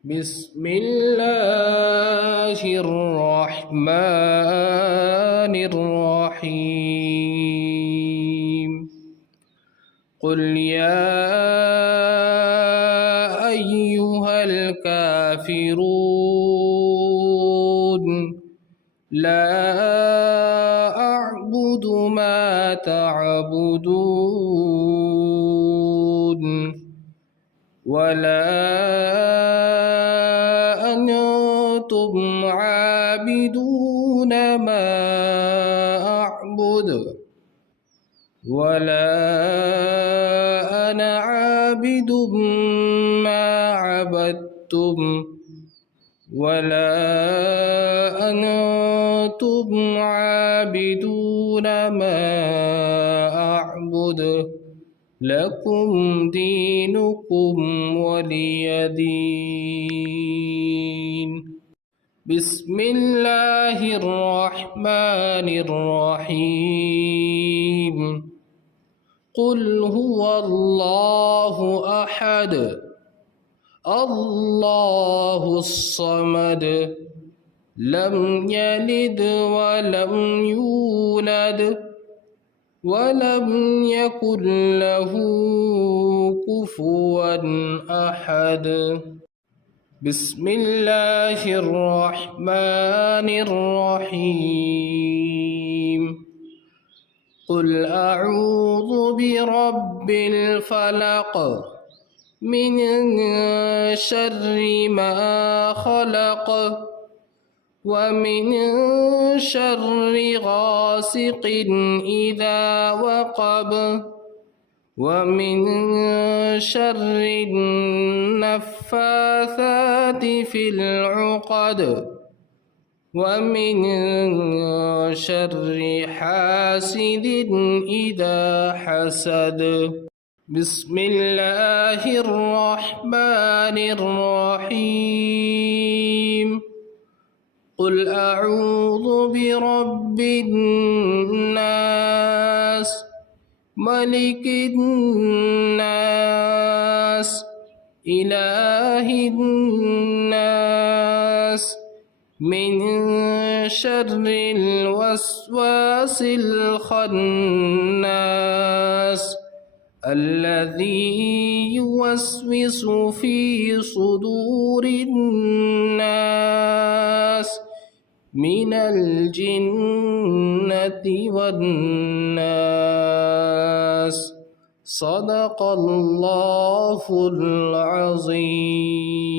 بسم الله الرحمن الرحيم. قل يا أيها الكافرون لا أعبد ما تعبدون ولا أنتم عابدون ما أعبد ولا أنا عابد ما عبدتم ولا أنتم عابدون ما أعبد لكم دينكم ولي دين. بسم الله الرحمن الرحيم. قل هو الله أحد الله الصمد لم يلد ولم يولد ولم يكن له كفوا أحد. بسم الله الرحمن الرحيم. قل أعوذ برب الفلق من شر ما خلق ومن شر غاسق إذا وقب ومن شر النفاثات في العقد ومن شر حاسد إذا حسد. بسم الله الرحمن الرحيم. قل أعوذ برب الناس ملك الناس إله الناس من شر الوسواس الخناس الذي يوسوس في صدور الناس من الجنة والناس. صدق الله العظيم.